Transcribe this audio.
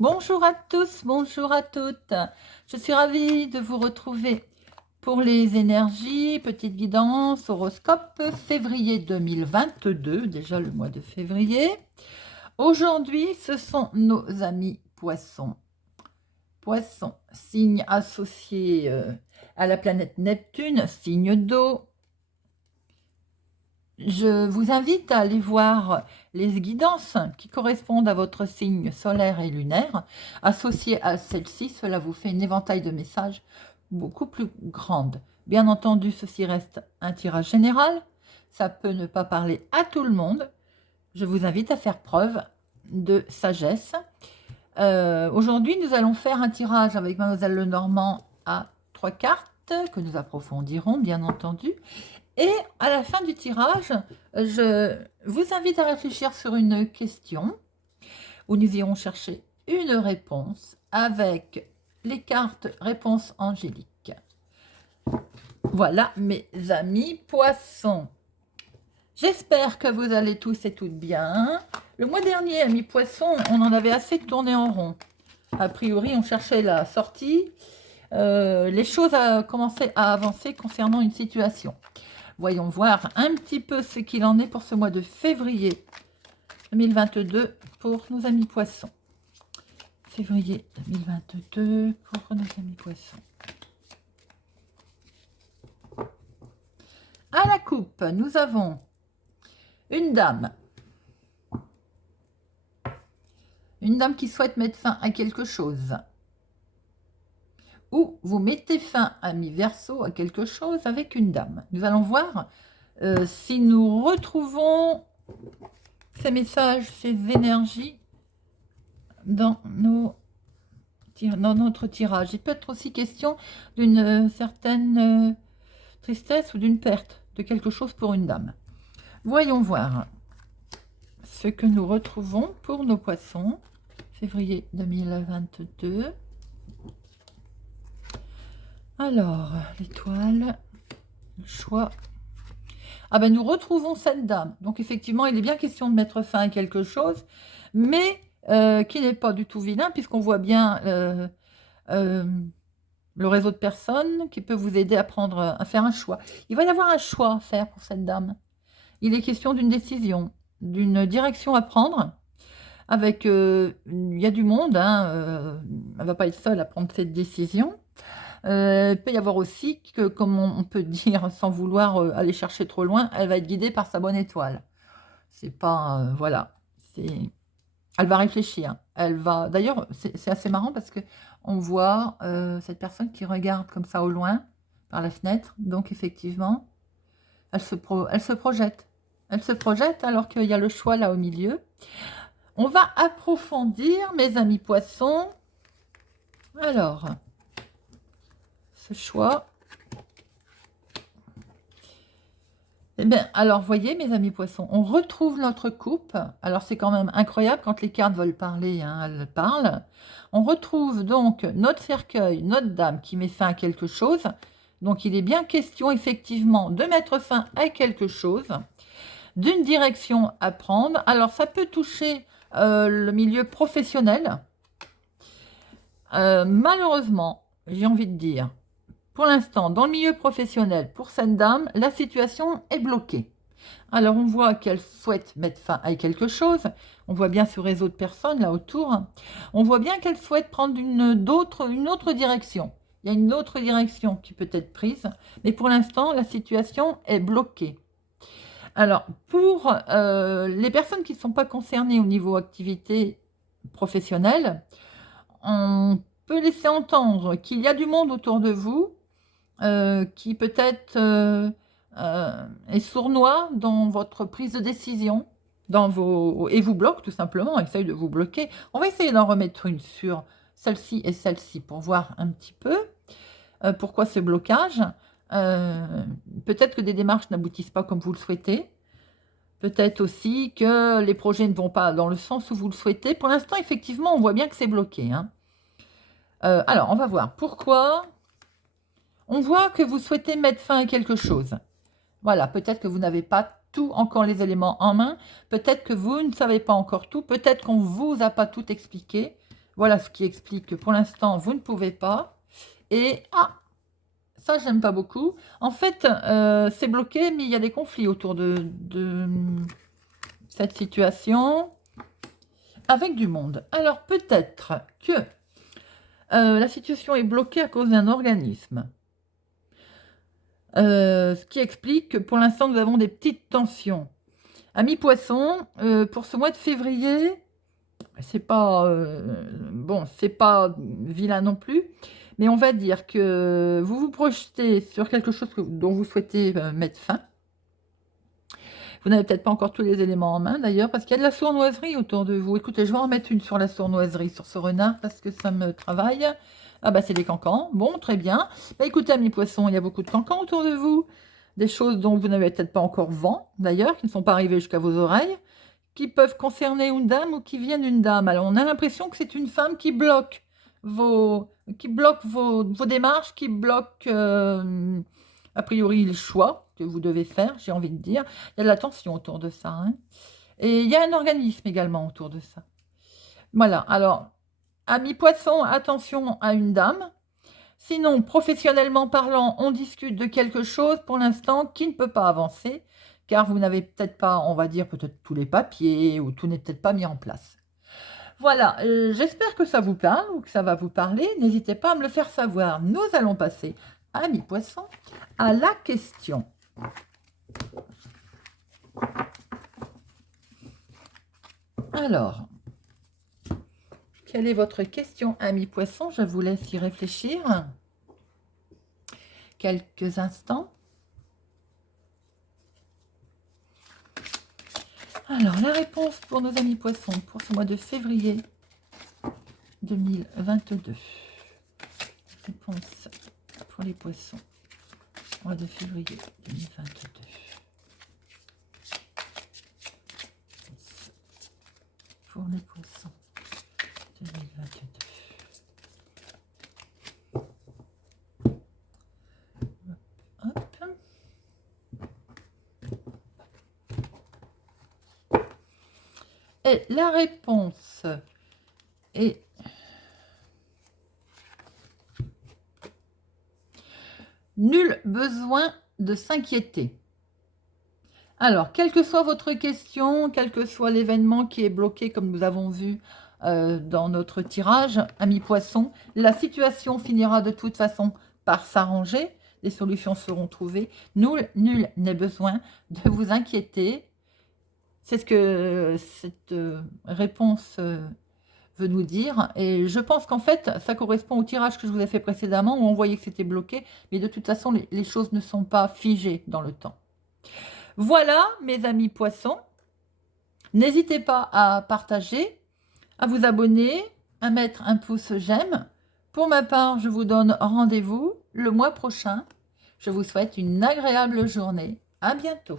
Bonjour à tous, bonjour à toutes. Je suis ravie de vous retrouver pour les énergies, petite guidance, horoscope, février 2022, déjà le mois de février. Aujourd'hui, ce sont nos amis poissons. Poissons, signe associé à la planète Neptune, signe d'eau. Je vous invite à aller voir les guidances qui correspondent à votre signe solaire et lunaire. Associé à celle-ci, cela vous fait une éventail de messages beaucoup plus grande. Bien entendu, ceci reste un tirage général. Ça peut ne pas parler à tout le monde. Je vous invite à faire preuve de sagesse. Aujourd'hui, nous allons faire un tirage avec Mademoiselle Lenormand à 3 cartes que nous approfondirons, bien entendu. Et à la fin du tirage, je vous invite à réfléchir sur une question où nous irons chercher une réponse avec les cartes réponses angéliques. Voilà mes amis poissons. J'espère que vous allez tous et toutes bien. Le mois dernier, amis poissons, on en avait assez tourné en rond. A priori, on cherchait la sortie. Les choses ont commencé à avancer concernant une situation. Voyons voir un petit peu ce qu'il en est pour ce mois de février 2022 pour nos amis poissons. Février 2022 pour nos amis poissons. À la coupe, nous avons une dame. Une dame qui souhaite mettre fin à quelque chose. Ou vous mettez fin, ami Verseau, à quelque chose avec une dame. Nous allons voir si nous retrouvons ces messages, ces énergies dans notre tirage. Il peut être aussi question d'une certaine tristesse ou d'une perte de quelque chose pour une dame. Voyons voir ce que nous retrouvons pour nos poissons. Février 2022. Alors, l'étoile, le choix. Ah ben, nous retrouvons cette dame. Donc, effectivement, il est bien question de mettre fin à quelque chose, mais qui n'est pas du tout vilain, puisqu'on voit bien le réseau de personnes qui peut vous aider à faire un choix. Il va y avoir un choix à faire pour cette dame. Il est question d'une décision, d'une direction à prendre. Avec, il y a du monde, hein, elle ne va pas être seule à prendre cette décision. Il peut y avoir aussi que, comme on peut dire, sans vouloir aller chercher trop loin, elle va être guidée par sa bonne étoile. C'est pas, voilà, elle va réfléchir. Elle va, d'ailleurs, c'est assez marrant parce que on voit cette personne qui regarde comme ça au loin par la fenêtre. Donc effectivement, elle se projette. Elle se projette alors qu'il y a le choix là au milieu. On va approfondir, mes amis poissons. Alors, ce choix. Eh bien, alors, voyez, mes amis poissons, on retrouve notre coupe. Alors, c'est quand même incroyable quand les cartes veulent parler, hein, elles parlent. On retrouve donc notre cercueil, notre dame qui met fin à quelque chose. Donc, il est bien question, effectivement, de mettre fin à quelque chose, d'une direction à prendre. Alors, ça peut toucher le milieu professionnel. Malheureusement, j'ai envie de dire, pour l'instant, dans le milieu professionnel, pour cette dame, la situation est bloquée. Alors, on voit qu'elle souhaite mettre fin à quelque chose. On voit bien ce réseau de personnes là autour. On voit bien qu'elle souhaite prendre une autre direction. Il y a une autre direction qui peut être prise, mais pour l'instant, la situation est bloquée. Alors, pour les personnes qui ne sont pas concernées au niveau activité professionnelle, on peut laisser entendre qu'il y a du monde autour de vous qui peut-être est sournois dans votre prise de décision et vous bloque tout simplement, essaye de vous bloquer. On va essayer d'en remettre une sur celle-ci et celle-ci pour voir un petit peu pourquoi ce blocage. Peut-être que des démarches n'aboutissent pas comme vous le souhaitez. Peut-être aussi que les projets ne vont pas dans le sens où vous le souhaitez. Pour l'instant, effectivement, on voit bien que c'est bloqué. Hein. Alors, on va voir pourquoi. On voit que vous souhaitez mettre fin à quelque chose. Voilà, peut-être que vous n'avez pas tout encore les éléments en main. Peut-être que vous ne savez pas encore tout. Peut-être qu'on ne vous a pas tout expliqué. Voilà ce qui explique que pour l'instant, vous ne pouvez pas. Et, ça, j'aime pas beaucoup. En fait, c'est bloqué, mais il y a des conflits autour de cette situation avec du monde. Alors, peut-être que la situation est bloquée à cause d'un organisme. Ce qui explique que pour l'instant, nous avons des petites tensions. Amis poissons, pour ce mois de février, c'est pas bon, c'est pas vilain non plus, mais on va dire que vous vous projetez sur quelque chose dont vous souhaitez mettre fin. Vous n'avez peut-être pas encore tous les éléments en main d'ailleurs, parce qu'il y a de la sournoiserie autour de vous. Écoutez, je vais en mettre une sur la sournoiserie, sur ce renard, parce que ça me travaille. Ah bah c'est des cancans, bon, très bien. Bah écoutez, amis poissons, il y a beaucoup de cancans autour de vous. Des choses dont vous n'avez peut-être pas encore vent, d'ailleurs, qui ne sont pas arrivées jusqu'à vos oreilles, qui peuvent concerner une dame ou qui viennent d'une dame. Alors on a l'impression que c'est une femme qui bloque vos démarches, qui bloque a priori le choix que vous devez faire, j'ai envie de dire. Il y a de la tension autour de ça. Hein. Et il y a un organisme également autour de ça. Voilà, alors, amis poissons, attention à une dame. Sinon, professionnellement parlant, on discute de quelque chose pour l'instant qui ne peut pas avancer, car vous n'avez peut-être pas, on va dire, peut-être tous les papiers, ou tout n'est peut-être pas mis en place. Voilà, j'espère que ça vous parle, ou que ça va vous parler. N'hésitez pas à me le faire savoir. Nous allons passer, amis poissons, à la question. Alors, quelle est votre question, amis poissons? Je vous laisse y réfléchir quelques instants. Alors, la réponse pour nos amis poissons pour ce mois de février 2022. Réponse pour les poissons, mois de février 2022. Pour les poissons 2022. Hop. Et la réponse est nul besoin de s'inquiéter. Alors, quelle que soit votre question, quel que soit l'événement qui est bloqué, comme nous avons vu dans notre tirage, amis poissons, la situation finira de toute façon par s'arranger. Les solutions seront trouvées. Nul n'est besoin de vous inquiéter. C'est ce que cette réponse veut nous dire. Et je pense qu'en fait, ça correspond au tirage que je vous ai fait précédemment, où on voyait que c'était bloqué. Mais de toute façon, les choses ne sont pas figées dans le temps. Voilà, mes amis poissons. N'hésitez pas à partager, à vous abonner, à mettre un pouce j'aime. Pour ma part, je vous donne rendez-vous le mois prochain. Je vous souhaite une agréable journée. À bientôt.